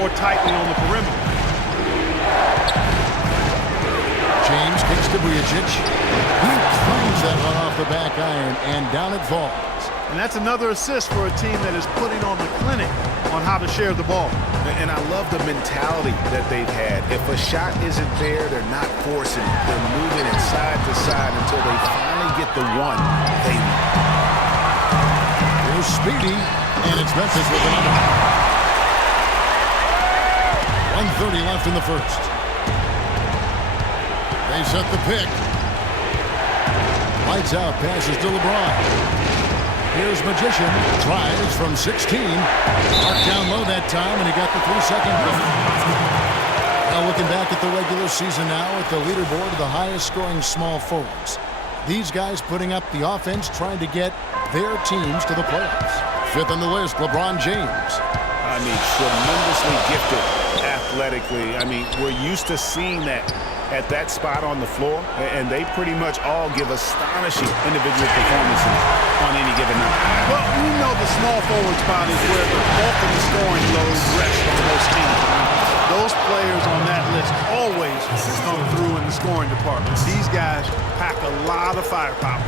more tightly on the perimeter. James kicks to Vujacic. He claims that one off the back iron, and down it falls. And that's another assist for a team that is putting on the clinic on how to share the ball. And I love the mentality that they've had. If a shot isn't there, they're not forcing it. They're moving it side to side until they finally get the one they want. Here's Speedy, and it's Memphis with another. 1:30 left in the first. They set the pick. Lights out, passes to LeBron. Here's Magician, tries from 16. Marked down low that time, and he got the 3-second break. Now looking back at the regular season now at the leaderboard of the highest scoring small forwards. These guys putting up the offense, trying to get their teams to the playoffs. Fifth on the list, LeBron James. I mean, tremendously gifted athletically. I mean, we're used to seeing that at that spot on the floor, and they pretty much all give astonishing individual performances on any given night. Well, we know the small forward spot is where the bulk of the scoring load rests on most teams. Those players on that list always come through in the scoring department. These guys pack a lot of firepower.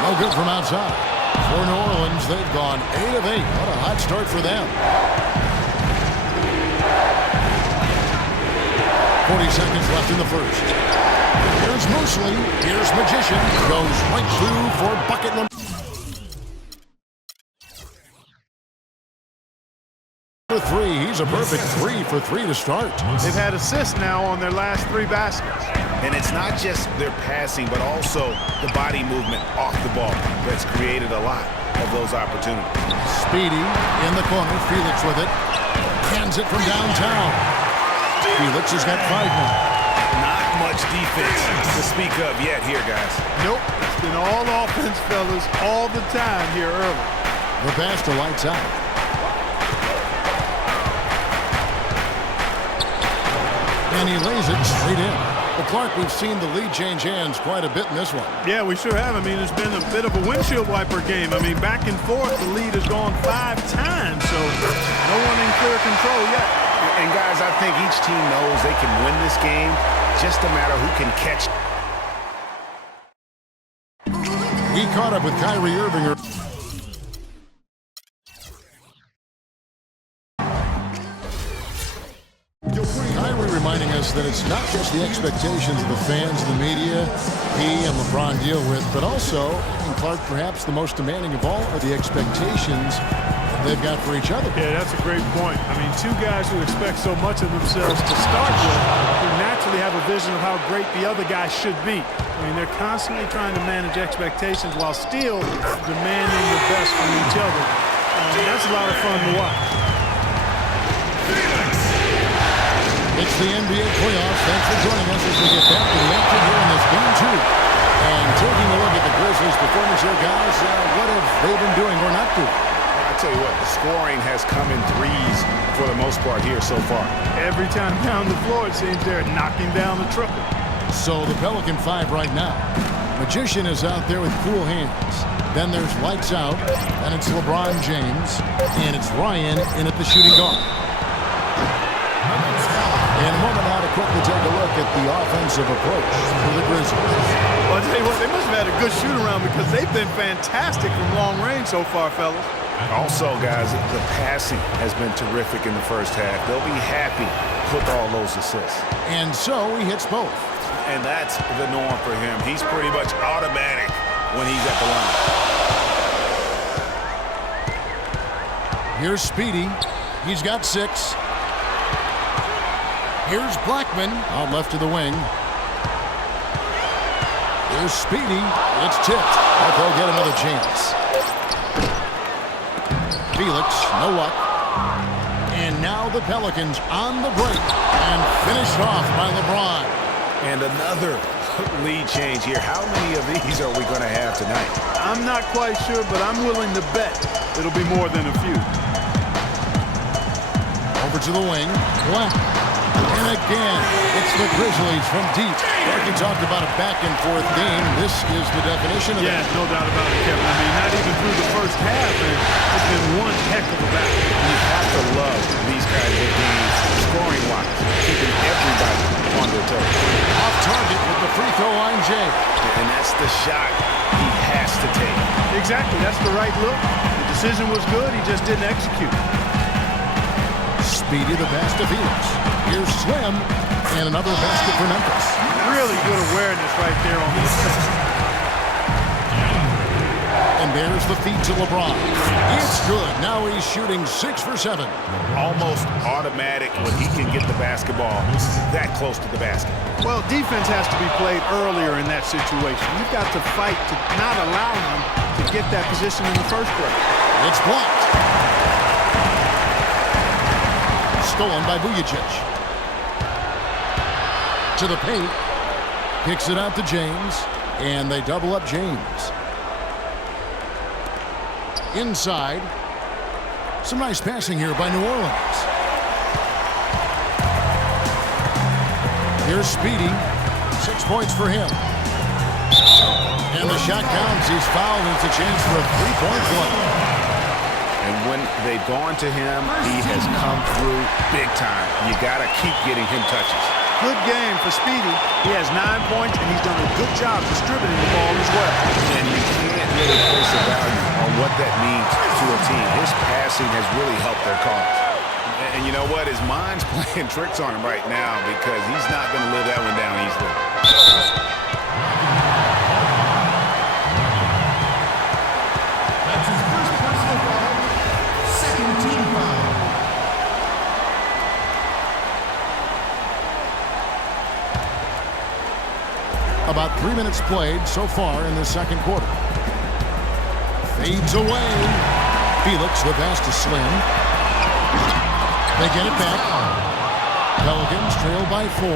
No good from outside. For New Orleans, they've gone 8 of 8. What a hot start for them. 40 seconds left in the first. Here's Mosley. Here's Magician. Goes right through for bucket number 3. He's a perfect 3 for 3 to start. They've had assists now on their last 3 baskets. And it's not just their passing, but also the body movement off the ball that's created a lot of those opportunities. Speedy in the corner. Felix with it. Hands it from downtown. Felix has got 5 now. Not much defense to speak of yet here, guys. Nope. It's been all offense, fellas, all the time here early. The pass to Lights out. And he lays it straight in. Well, Clark, we've seen the lead change hands quite a bit in this one. Yeah, we sure have. I mean, it's been a bit of a windshield wiper game. I mean, back and forth, the lead has gone 5 times, so no one in clear control yet. And, guys, I think each team knows they can win this game. Just a matter who can catch. We caught up with Kyrie Irving. Kyrie reminding us that it's not just the expectations of the fans, the media, he and LeBron deal with, but also, and Clark, perhaps the most demanding of all are the expectations they've got for each other. Yeah, that's a great point. I mean, 2 guys who expect so much of themselves to start with who naturally have a vision of how great the other guy should be. I mean, they're constantly trying to manage expectations while still demanding the best from each other. That's a lot of fun to watch. It's the NBA playoffs. Thanks for joining us as we get back to the action here in this game 2. And taking a look at the Grizzlies' performance here, guys, what have they been doing or not doing? I tell you what, the scoring has come in threes for the most part here so far. Every time down the floor, it seems they're knocking down the triple. So the Pelican 5 right now. Magician is out there with cool hands. Then there's Lights out, and it's LeBron James, and it's Ryan in at the shooting guard. In a moment now to quickly take a look at the offensive approach for the Grizzlies. Well, I'll tell you what, they must have had a good shoot-around because they've been fantastic from long range so far, fellas. Also, guys, the passing has been terrific in the first half. They'll be happy with all those assists. And so he hits both. And that's the norm for him. He's pretty much automatic when he's at the line. Here's Speedy. He's got 6. Here's Blackman out left to the wing. Here's Speedy. It's tipped, but they'll get another chance. Felix, no luck. And now the Pelicans on the break and finished off by LeBron. And another lead change here. How many of these are we going to have tonight? I'm not quite sure, but I'm willing to bet it'll be more than a few. Over to the wing. Black. And again, it's the Grizzlies from deep. Clarky talked about a back-and-forth game. This is the definition of that. Yeah, no doubt about it, Kevin. I mean, not even through the first half, and it's been one heck of a battle. You have to love the shot he has to take. Exactly. That's the right look. The decision was good. He just didn't execute. Speedy the pass to Felix. Here's Slim, and another basket for Memphis. Really good awareness right there on the defense. And there's the feed to LeBron. It's good. Now he's shooting 6 for 7. Almost automatic when he can get the basketball that close to the basket. Well, defense has to be played earlier in that situation. You've got to fight to not allow him to get that position in the first place. It's blocked. Stolen by Vujacic. To the paint. Kicks it out to James. And they double up James. Inside. Some nice passing here by New Orleans. Here's Speedy. 6 points for him. And the shot counts. He's fouled, and it's a chance for a three-point play. And when they've gone to him, he has come through big time. You got to keep getting him touches. Good game for Speedy. He has 9 points, and he's done a good job distributing the ball as well. And you can't really place a value on what that means to a team. His passing has really helped their cause. And you know what? His mind's playing tricks on him right now because he's not going to live that one down easily. That's his first personal foul, second team foul. About 3 minutes played so far in the second quarter. Fades away. Felix, the pass to Slim. They get it back. Pelicans trail by 4.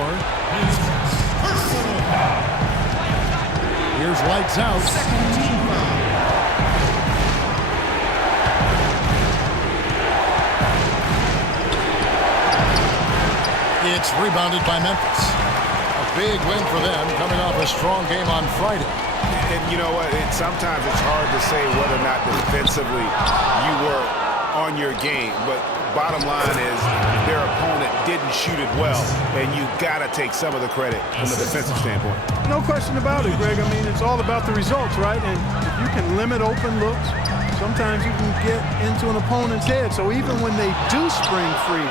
Here's lights out. Second team foul. It's rebounded by Memphis. A big win for them, coming off a strong game on Friday. And you know what? Sometimes it's hard to say whether or not defensively you were on your game. But bottom line is their opponent didn't shoot it well. And you got to take some of the credit from the defensive standpoint. No question about it, Greg. I mean, it's all about the results, right? And if you can limit open looks, sometimes you can get into an opponent's head. So even when they do spring free,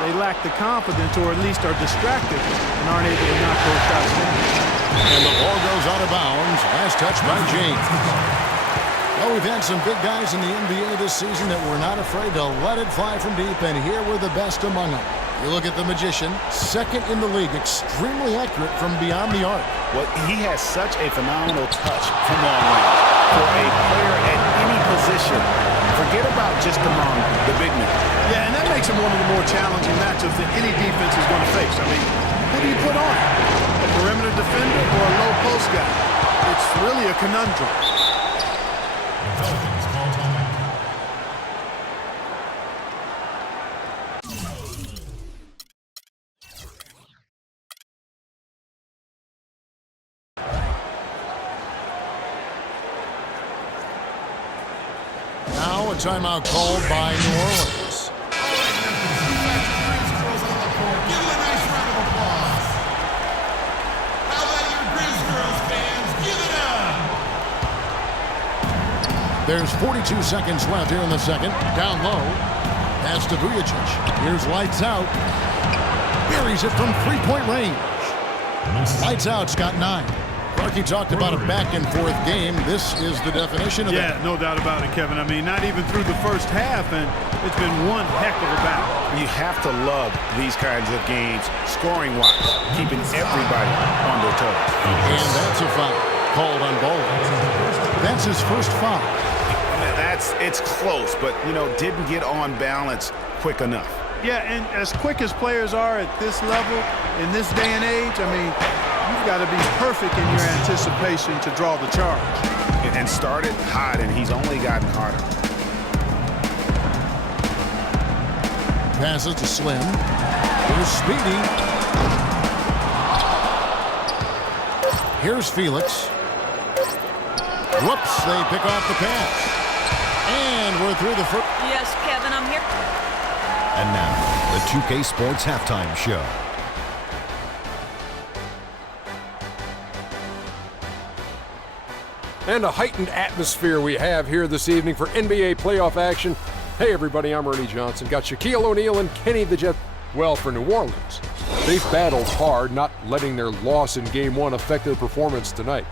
they lack the confidence or at least are distracted and aren't able to knock those shots down. And the ball goes out of bounds. Last touch by James. Well, we've had some big guys in the NBA this season that were not afraid to let it fly from deep, and here were the best among them. You look at the Magician, second in the league, extremely accurate from beyond the arc. Well, he has such a phenomenal touch from long range. For a player at any position, forget about just among the big men. Yeah, and that makes him one of the more challenging matchups that any defense is going to face. I mean, who do you put on? A perimeter defender or a low post guy? It's really a conundrum. Pelicans call time. Now a timeout called by New Orleans. Give it a nice round of applause. How about your Grizz girls, fans? Give it up. There's 42 seconds left here in the second. Down low. Pass to Vujacic. Here's lights out. Buries it from three-point range. Lights out's got 9. Clarky talked about a back-and-forth game. This is the definition of that. Yeah, no doubt about it, Kevin. I mean, not even through the first half, and it's been one heck of a battle. You have to love these kinds of games, scoring-wise, keeping everybody on their toes. And that's a foul called on Bowles. That's his first foul. It's close, but, you know, didn't get on balance quick enough. Yeah, and as quick as players are at this level, in this day and age, I mean, you've got to be perfect in your anticipation to draw the charge. And started hot, and he's only gotten harder. Passes to Slim. Here's Speedy. Here's Felix. Whoops, they pick off the pass. And we're through the first. Yes, Kevin, I'm here. And now, the 2K Sports Halftime Show. And a heightened atmosphere we have here this evening for NBA playoff action. Hey everybody, I'm Ernie Johnson. Got Shaquille O'Neal and Kenny the Jet. Well, for New Orleans, they've battled hard, not letting their loss in Game 1 affect their performance tonight.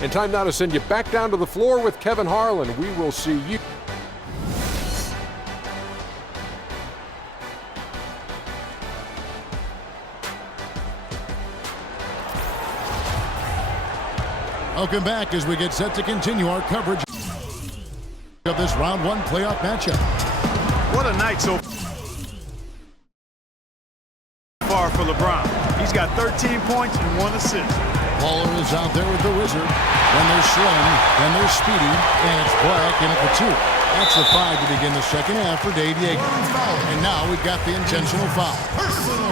And time now to send you back down to the floor with Kevin Harlan. We will see you. Welcome back as we get set to continue our coverage of this round 1 playoff matchup. What a night so far for LeBron. He's got 13 points and 1 assist. Waller is out there with the Wizard. Then there's Sloan, then there's Speedy, and it's Black in at the 2. That's the 5 to begin the second half for Dave Yeager. And now we've got the intentional foul.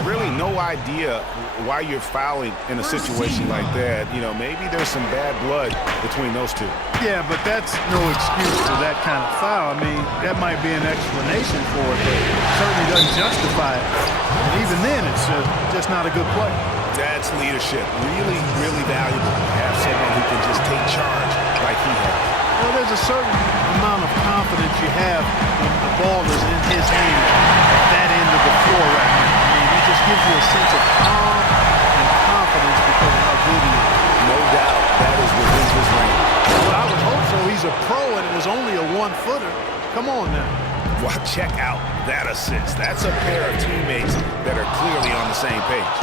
Really no idea why you're fouling in a situation like that. You know, maybe there's some bad blood between those two. Yeah, but that's no excuse for that kind of foul. I mean, that might be an explanation for it, but it certainly doesn't justify it. And even then, it's just not a good play. That's leadership. Really, really valuable to have someone who can just take charge like he has. Well, there's a certain amount of confidence you have when the ball is in his hands at that end of the floor right now. I mean, he just gives you a sense of calm and confidence because of how good he is. No doubt that is within his range. Well, I would hope so. He's a pro and it was only a 1-footer. Come on now. Well, check out that assist. That's a pair of teammates that are clearly on the same page.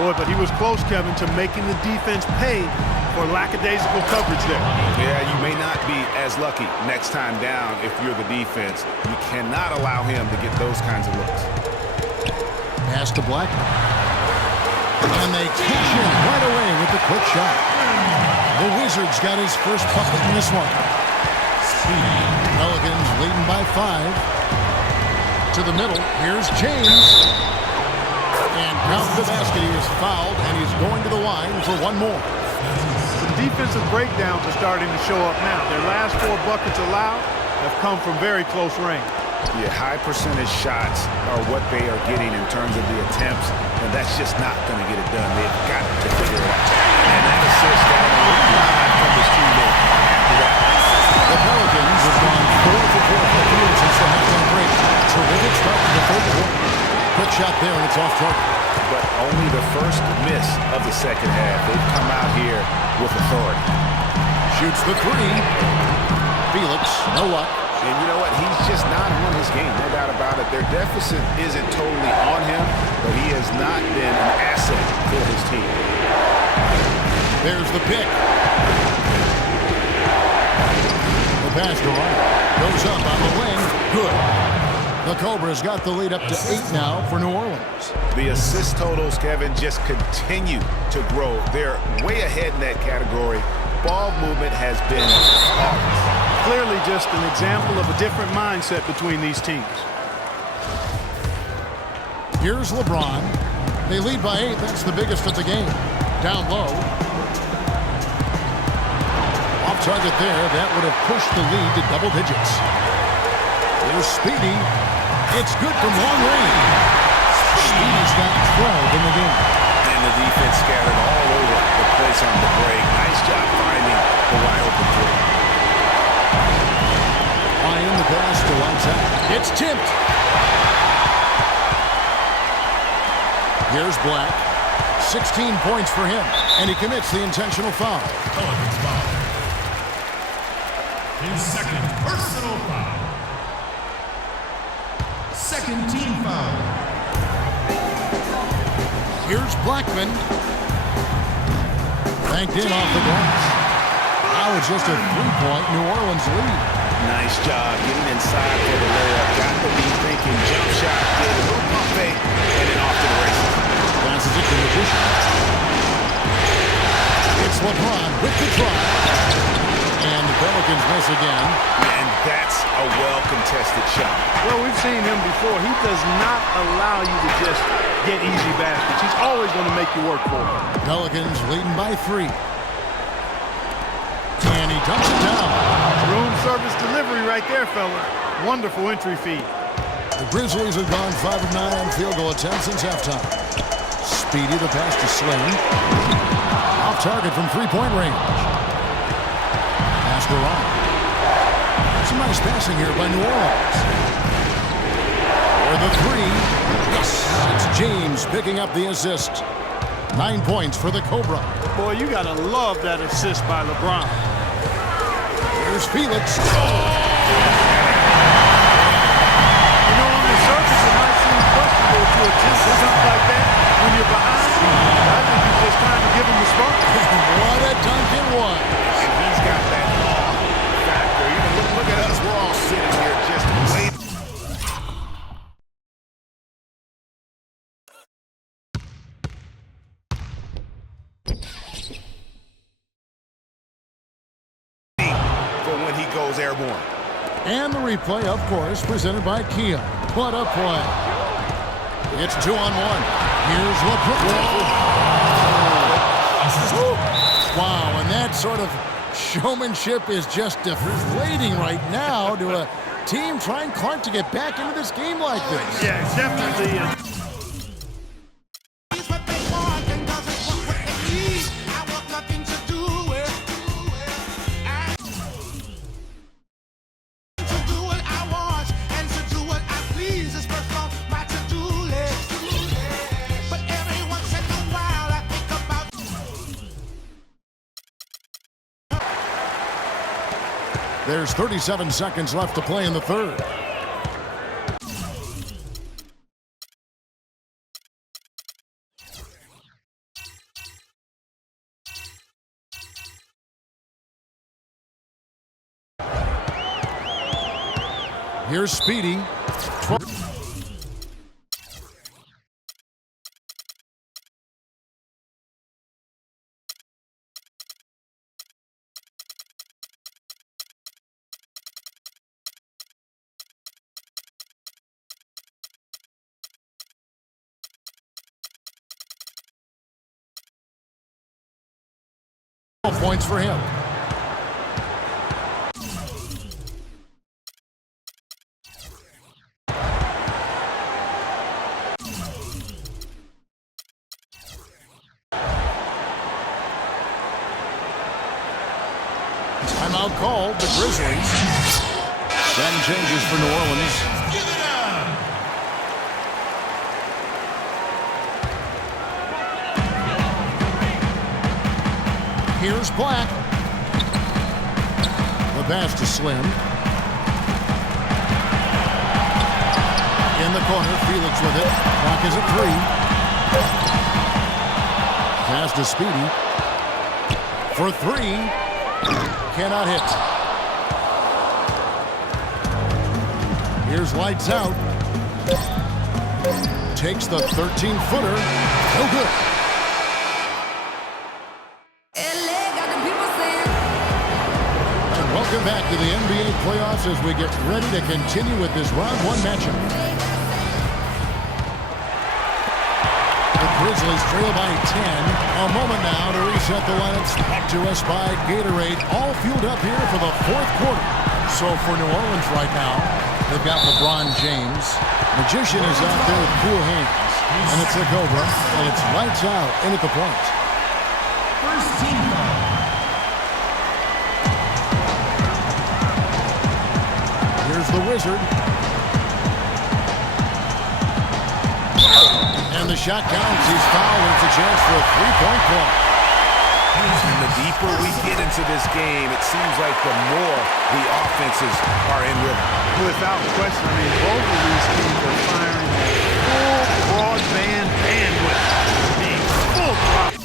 Boy, but he was close, Kevin, to making the defense pay for lackadaisical coverage there. Yeah, you may not be as lucky next time down if you're the defense. You cannot allow him to get those kinds of looks. Pass to Black. And they cash in right away with the quick shot. The Wizards got his first bucket in this one. Pelicans leading by 5. To the middle, here's James. And count the basket, he is fouled, and he's going to the line for one more. The defensive breakdowns are starting to show up now. Their last 4 buckets allowed have come from very close range. Yeah, high percentage shots are what they are getting in terms of the attempts, and that's just not going to get it done. They've got to figure it out. And that assist got a little nod from his teammate after that. The Pelicans have gone 4 for 4 for field since the halftime break. Terrific start to the third quarter. Quick shot there, and it's off target. But only the first miss of the second half. They've come out here with authority. Shoots the 3. Felix, no luck. And you know what? He's just not on his game, no doubt about it. Their deficit isn't totally on him, but he has not been an asset for his team. There's the pick. The pass to Ryan. Goes up on the wing. Good. The Cobras got the lead up to 8 now for New Orleans. The assist totals, Kevin, just continue to grow. They're way ahead in that category. Ball movement has been flawless. Clearly just an example of a different mindset between these teams. Here's LeBron. They lead by 8. That's the biggest of the game. Down low. Off target there. That would have pushed the lead to double digits. Here's Speedy. It's good from long range. Speedy's got 12 in the game. And the defense scattered all over the place on the break. Nice job finding the wide open three. Ryan the pass to outside. It's tipped. Here's Black. 16 points for him. And he commits the intentional foul. Pelicans foul. His second personal foul. Second team foul. Here's Blackman. Banked in off the glass. Now it's just a 3-point New Orleans lead. Nice job getting inside for the layup. Got the lead thinking jump shot. Did a little pump fake and then off to the races. Passes it to Magician. It's LeBron with the drive. And the Pelicans miss again. And that's a well-contested shot. Well, we've seen him before. He does not allow you to just get easy baskets. He's always going to make you work for it. Pelicans leading by 3. And he dumps it down. Room service delivery right there, fellas. Wonderful entry feed. The Grizzlies have gone 5 of 9 on field goal attempts since halftime. Speedy the pass to Slim. Off target from 3-point range. LeBron. Some nice passing here by New Orleans. For the three. Yes, it's James picking up the assist. 9 points for the Cobra. Boy, you got to love that assist by LeBron. Here's Felix. You know, on the surface, it might seem questionable to attempt something like that when you're behind. I think he's just trying to give him the spark. What a dunk it was. And he's got that factor. Even look at us. We're all sitting here just waiting. For when he goes airborne. And the replay, of course, presented by Kia. What a play. It's 2-on-1. Here's LeBron. Wow, and that sort of showmanship is just deflating right now to a team trying hard to get back into this game like this. Yeah, it's definitely. It's what they want and doesn't want what they need. I want nothing to do with. To do what I want and to do what I please is first on my to-do list. But every once in a while I think about. There's 37 seconds left to play in the third. Here's Speedy. 12 points for him. Timeout called, the Grizzlies. 7 changes for New Orleans. Give it up. Here's Black. The pass to Slim. In the corner, Felix with it. Clock is at 3. Pass to Speedy. For 3. Cannot hit. Here's lights out. Takes the 13-footer. No good. And welcome back to the NBA playoffs as we get ready to continue with this round 1 matchup. The Grizzlies trail by 10. A moment now to reset the lineups. Brought to us by Gatorade. All fueled up here for the 4th quarter. So for New Orleans right now, they've got LeBron James. Magician is out there with cool hands. And it's a Cobra. And it's lights out in at the point. First team foul. Here's the Wizard. And the shot counts. He's fouled. It's a chance for a 3-point play. And the deeper we get into this game, it seems like the more the offenses are in rhythm. Without question, I mean, both of these teams are firing at full broadband bandwidth. I mean, full throttle.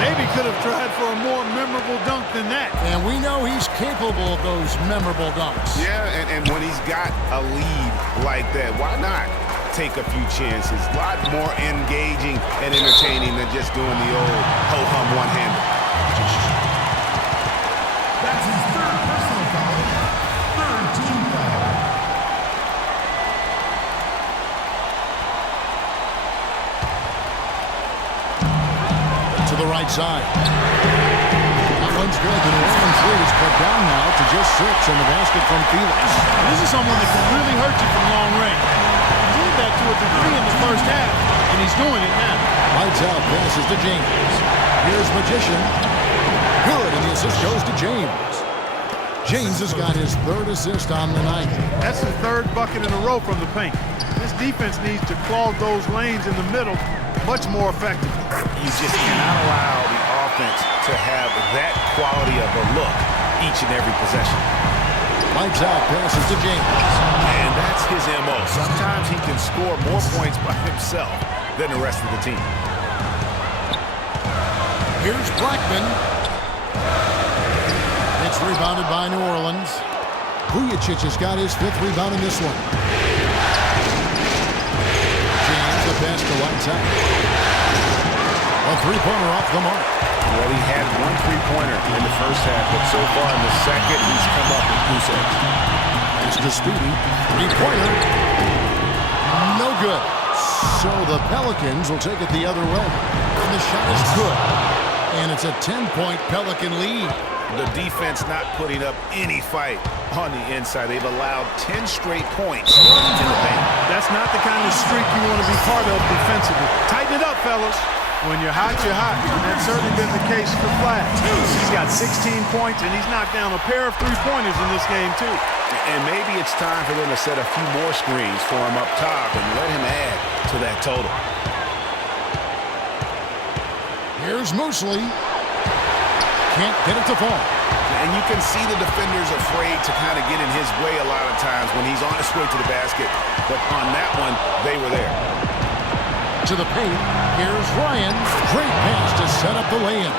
Maybe could have tried for a more memorable dunk than that. And we know he's capable of those memorable dunks. Yeah, and when he's got a lead like that, why not take a few chances? A lot more engaging and entertaining than just doing the old ho-hum one-hander. That's his 3rd personal foul. 3rd team foul. To the right side. That one's good. The New Orleans lead is cut down now to just 6 in the basket from Felix. This is someone that can really hurt you from long range. that to a degree in the first half, and he's doing it now. Lights out, passes to James. Here's Magician. Good, and the assist goes to James. James has got his third assist on the night. That's his third bucket in a row from the paint. This defense needs to clog those lanes in the middle much more effectively. You just cannot allow the offense to have that quality of a look each and every possession. Lights out, passes to James. And that's his MO. Sometimes he can score more points by himself than the rest of the team. Here's Blackman. It's rebounded by New Orleans. Vujicic has got his fifth rebound in this one. James, the pass to Lights out. A three-pointer off the mark. Well, he had one three-pointer in the first half, but so far in the second, he's come up with goose eggs. It's to Speedy. Three-pointer. No good. So the Pelicans will take it the other way. And the shot is good. And it's a 10-point Pelican lead. The defense not putting up any fight on the inside. They've allowed 10 straight points in the paint. That's not the kind of streak you want to be part of defensively. Tighten it up, fellas. When you're hot, you're hot. And that's certainly been the case for Flash. He's got 16 points, and he's knocked down a pair of three-pointers in this game, too. And maybe it's time for them to set a few more screens for him up top and let him add to that total. Here's Mosley. Can't get it to fall. And you can see the defenders afraid to kind of get in his way a lot of times when he's on his way to the basket. But on that one, they were there. To the paint. Here's Ryan. Great pass to set up the lay-in.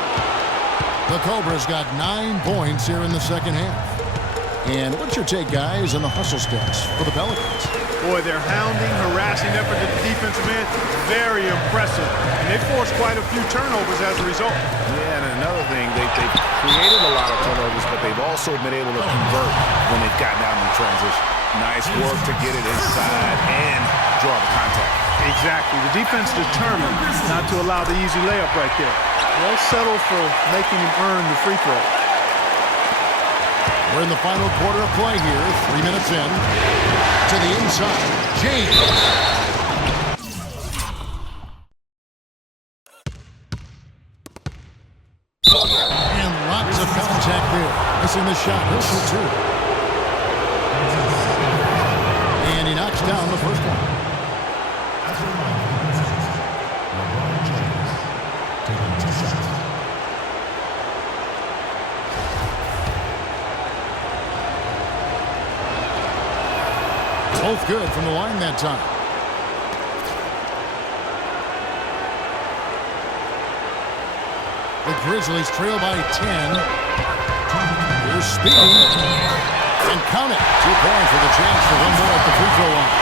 The Cobras got 9 points here in the second half. And what's your take, guys, on the hustle steps for the Pelicans? Boy, their hounding, harassing effort at the defensive end, very impressive. And they forced quite a few turnovers as a result. Yeah, and another thing, they've created a lot of turnovers, but they've also been able to convert when they've gotten out in transition. Nice work to get it inside and draw the contact. Exactly. The defense determined not to allow the easy layup right there. They'll settle for making him earn the free throw. We're in the final quarter of play here. 3 minutes in. To the inside. James. And lots of contact there. Missing the shot. He'll shoot two. And he knocks down the first one. Both good from the line that time. The Grizzlies trail by 10. Here's Speedy. And count it. 2 points with a chance for one more at the free throw line.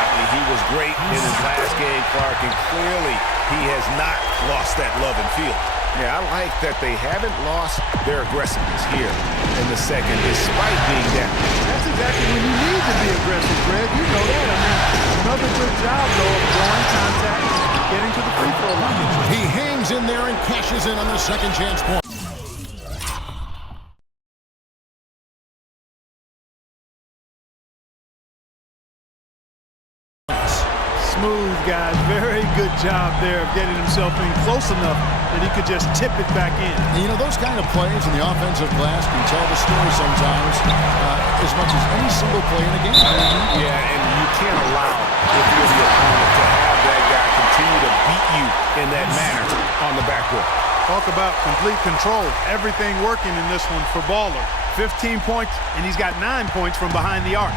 I mean, he was great in his last game, Clark, and clearly he has not lost that love and feel. Yeah, I like that they haven't lost their aggressiveness here in the second, despite being down. That's exactly when you need to be aggressive, Greg. You know that. I mean, another good job, though, of drawing contact, getting to the free throw line. He hangs in there and cashes in on the second chance point. Smooth, guys. Very good job there of getting himself in close enough that he could just tip it back in. And, you know, those kind of plays in the offensive glass can tell the story sometimes as much as any single play in a game. Yeah, and you can't allow, if you're the opponent, to have that guy continue to beat you in that manner on the backcourt. Talk about complete control. Everything working in this one for Baller. 15 points, and he's got 9 points from behind the arc.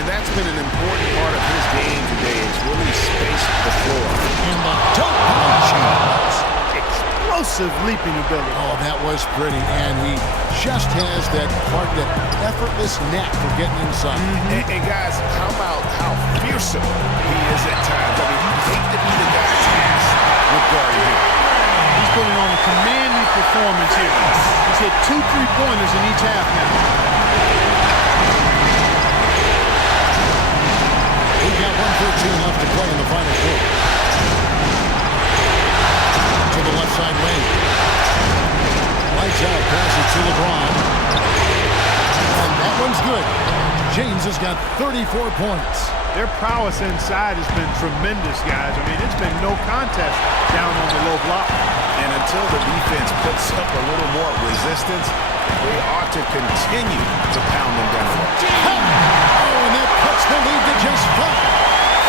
And that's been an important part of his game today. It's really spaced the floor. And the dunk by James. Explosive leaping ability. Oh, that was pretty. And he just has that effortless knack for getting inside. And guys, how about how fearsome he is at times? I mean, he'd hate to be the guy tasked with guarding him. He's putting on a commanding performance here. He's hit 2 3-pointers in each half now. We've got 1:13 left to play in the final quarter. To the left side lane. Lights out, passes to LeBron. And that one's good. James has got 34 points. Their prowess inside has been tremendous, guys. I mean, it's been no contest down on the low block. And until the defense puts up a little more resistance, they ought to continue to pound them down. Oh, and that cuts the lead to just 5.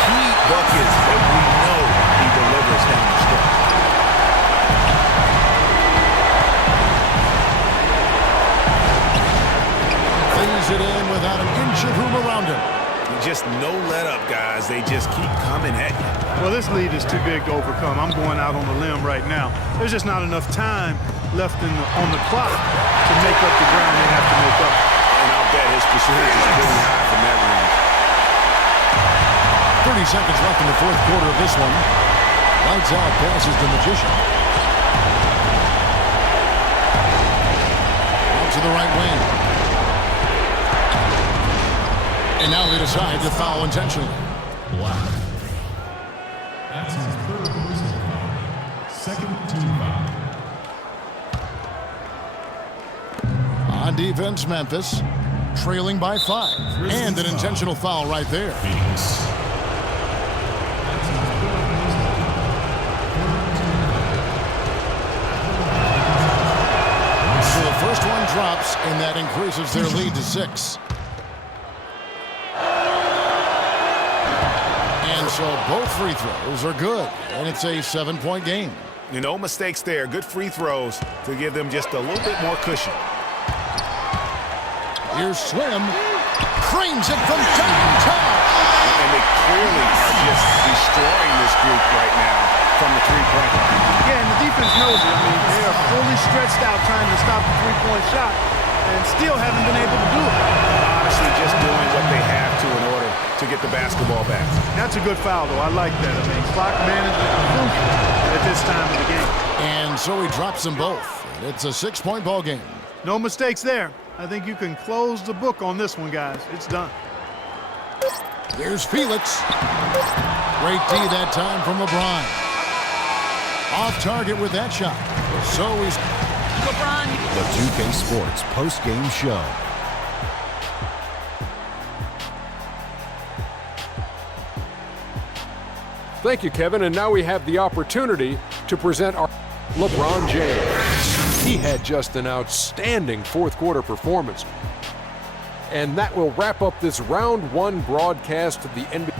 Key buckets that we know he delivers down the stretch. Lays it in without an inch of room around him. Just no let up, guys. They just keep coming at you. Well, this lead is too big to overcome. I'm going out on the limb right now. There's just not enough time left on the clock to make up the ground they have to make up. And I'll bet his percentage is really high from that range. 30 seconds left in the fourth quarter of this one. Lights out, passes the Magician. Out to the right wing. And now they decide to foul intentionally. Wow. That's his third personal foul. Second team foul. On defense, Memphis trailing by 5. And an intentional foul right there. Phoenix. So the first one drops, and that increases their lead to 6. And so both free throws are good, and it's a 7-point game. No mistakes there. Good free throws to give them just a little bit more cushion. Here's Slim. Cranes it from downtown. And they clearly are just destroying this group right now from the three-point line. Yeah, and the defense knows it. I mean, they are fully stretched out trying to stop the three-point shot and still haven't been able to do it. Honestly, just doing what they have to in order to get the basketball back. That's a good foul, though. I like that. I mean, clock management crucial at this time of the game. And so he drops them both. It's a 6-point ball game. No mistakes there. I think you can close the book on this one, guys. It's done. Here's Felix. Great D that time from LeBron. Off target with that shot. So he's LeBron. The 2K Sports post-game show. Thank you, Kevin. And now we have the opportunity to present our LeBron James. He had just an outstanding fourth quarter performance. And that will wrap up this round 1 broadcast of the NBA.